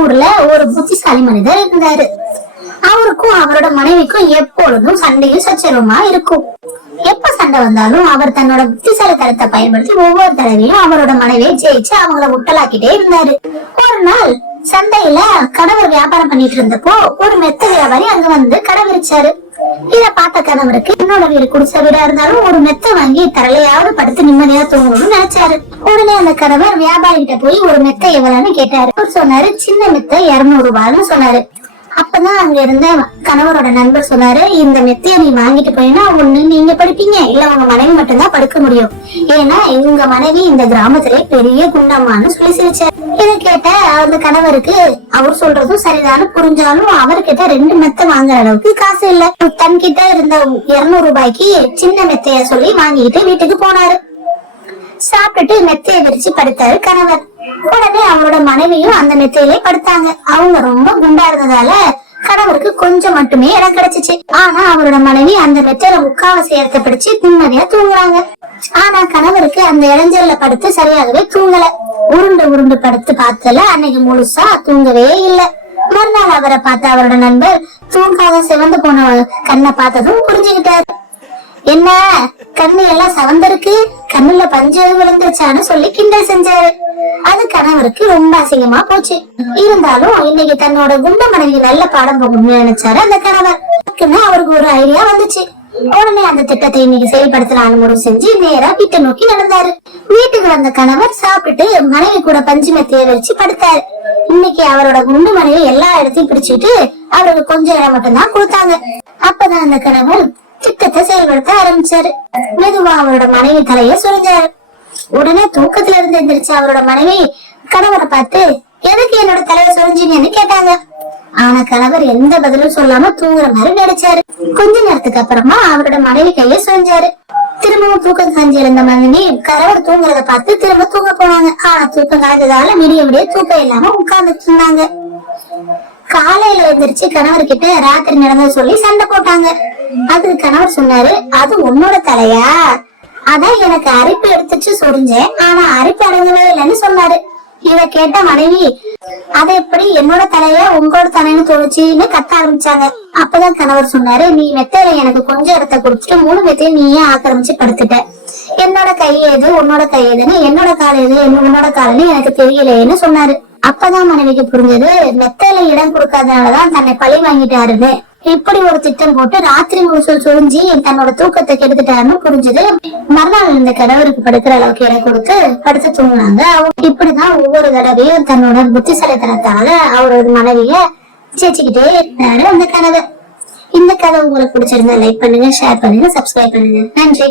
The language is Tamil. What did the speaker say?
ஊர்ல ஒரு புத்திசாலி மனிதர் இருந்தாரு. அவருக்கும் அவரோட மனைவிக்கும் எப்பொழுதும் சண்டையும் சச்சரவுமா இருக்கும். எப்ப சண்டை வந்தாலும் அவர் தன்னோட புத்திசாலித்தனத்தை பயன்படுத்தி ஒவ்வொரு தடவையும் அவரோட மனைவியை ஜெயிச்சு அவங்கள முட்டலாக்கிட்டே இருந்தாரு. ஒரு நாள் சந்தையில கணவர் வியாபாரம் பண்ணிட்டு இருந்தப்போ ஒரு மெத்த வியாபாரி அங்க வந்து கடை விரிச்சாரு. இத பார்த்த கணவருக்கு என்னோட வீடு குடிசை வீடா இருந்தாலும் ஒரு மெத்த வாங்கி தரலையாவது படுத்து நிம்மதியா தூங்கணும்னு நினைச்சாரு. உடனே அந்த கணவர் வியாபாரி கிட்ட போய் ஒரு மெத்த எவ்வளவுன்னு கேட்டாரு. அவர் சொன்னாரு சின்ன மெத்த 200 ரூபாய்னு சொன்னாரு. அப்பதான் அங்க இருந்த கணவரோட நண்பர் சொன்னாரு, இந்த மெத்தைய நீ வாங்கிட்டு போயினா ஒண்ணு நீங்க படுப்பீங்க, இல்ல உங்க மனைவி மட்டும்தான் படுக்க முடியும். ஏன்னா உங்க மனைவி இந்த கிராமத்திலே பெரிய குண்டம்மான்னு சொல்லி சிரிச்சாரு. இதை கேட்ட அந்த கணவருக்கு அவர் சொல்றதும் சரிதானு புரிஞ்சாலும் அவர்கிட்ட 2 மெத்தை வாங்குற அளவுக்கு காசு இல்ல. தன்கிட்ட இருந்த 200 ரூபாய்க்கு சின்ன மெத்தைய சொல்லி வாங்கிட்டு வீட்டுக்கு போனாரு. சாப்பிட்டுட்டு மெத்தைய விரிச்சு படுத்தாரு கணவர். உடனே அவரோட மனைவியும் அந்த மெத்தையிலே படுத்தாங்க. அவங்க ரொம்ப குண்டா இருந்ததால கணவருக்கு கொஞ்சம் மட்டுமே இடம் கிடைச்சிச்சு. ஆனா அவரோட மனைவி அந்த மெத்தையில முக்காவாசி இடத்தை பிடிச்சு நிம்மதியா தூங்குறாங்க. ஆனா கணவருக்கு அந்த இடைஞ்சல்ல படுத்து சரியாகவே தூங்கல. உருண்டு உருண்டு படுத்து பார்த்தல அன்னைக்கு முழுசா தூங்கவே இல்ல. மறுநாள் அவரை பார்த்த அவரோட நண்பர் தூங்காத சிவந்து போன கண்ணை பார்த்ததும் புரிஞ்சுக்கிட்டாரு. என்ன கண்ணு எல்லாம் சவந்திருக்கு, கண்ணுல பஞ்சு விழுந்துருச்சான்னு சொல்லி கிண்டல் செஞ்சாரு. அது கணவருக்கு ரொம்ப அசிங்கமா போச்சு. இருந்தாலும் இன்னைக்கு தன்னோட குண்ட மனைவி நல்ல பாடம் போகணும்னு நினைச்சாரு அந்த கணவர். அவருக்கு ஒரு ஐடியா வந்துச்சு. உடனே அந்த திட்டத்தை இன்னைக்கு செயல்படுத்தலாம்னு முடிவு செஞ்சு நேரா வீட்டை நோக்கி நடந்தாரு. வீட்டுக்கு வந்த கணவர் சாப்பிட்டுட்டு மனைவி கூட பஞ்சு மெத்தைய வச்சு படுத்தாரு. இன்னைக்கு அவரோட குண்டு மனைவி எல்லா இடத்தையும் பிடிச்சிட்டு அவருக்கு கொஞ்சம் இடம் மட்டும்தான் கொடுத்தாங்க. அப்பதான் அந்த கணவர் திட்டத்தை செயல்படுத்த ஆரம்பிச்சாரு. மெதுவா அவரோட மனைவி தலைய சுரிஞ்சாரு. உடனே தூக்கத்துல இருந்து எந்திரிச்சு அவரோட மனைவி கணவரை பார்த்து எதுக்கு என்னோட தலைய சுரிஞ்சிங்கன்னு கேட்டாங்க. ஆனா கணவர் எந்த பதிலும் சொல்லாம தூங்குற மாதிரி நடிச்சாரு. கொஞ்ச நேரத்துக்கு அப்புறமா அவரோட மனைவி கைய சுரிஞ்சாரு. திரும்பவும் தூக்கம் காஞ்சி இருந்த மனைவி கணவர் தூங்குறத பார்த்து திரும்ப தூங்க போனாங்க. ஆனா தூக்கம் காய்ந்ததால விடிய தூக்கம் இல்லாம உட்கார்ந்துட்டு இருந்தாங்க. காலையில எந்திரிச்சு கணவர் கிட்ட ராத்திரி நடந்தத சொல்லி சண்டை போட்டாங்க. அதுக்கு கணவர் சொன்னாரு, அது உன்னோட தலையா? அதான் எனக்கு அரிப்பு எடுத்துச்சு சொரிஞ்சேன், ஆனா அரிப்பு அடங்கவே இல்லைன்னு சொன்னாரு. இத கேட்ட மனைவி அதை எப்படி என்னோட தலையா உங்களோட தலைன்னு தோணுச்சுன்னு கத்த ஆரம்பிச்சாங்க. அப்பதான் கணவர் சொன்னாரு, நீ மெத்தையில எனக்கு கொஞ்சம் இடத்த கொடுத்துட்டு 3 மெத்தையும் நீயே ஆக்கிரமிச்சு படுத்துட்ட. என்னோட கை எது உன்னோட கை எதுன்னு, என்னோட கால் எது உன்னோட காலுன்னு எனக்கு தெரியலையேன்னு சொன்னாரு. அப்பதான் மனைவிக்கு புரிஞ்சது, மெத்தையில இடம் கொடுக்காதனாலதான் தன்னை பழி வாங்கிட்டாருன்னு. இப்படி ஒரு திட்டம் போட்டு ராத்திரி முழுசும் சொரிஞ்சி தன்னோட தூக்கத்தை கெடுத்துட்டாருன்னு புரிஞ்சது. மறுநாள் இந்த கணவருக்கு படுக்கிற அளவுக்கு இடம் கொடுத்து படுத்து தூங்கினாங்க. இப்படிதான் ஒவ்வொரு தடவையும் தன்னோட புத்திசாலித்தனத்தால அவரோட மனைவிய ஜெயிச்சுக்கிட்டே இருந்தாரு அந்த கணவர். இந்த கதை உங்களுக்கு பிடிச்சிருந்தா லைக் பண்ணுங்க, ஷேர் பண்ணுங்க, சப்ஸ்கிரைப் பண்ணுங்க. நன்றி.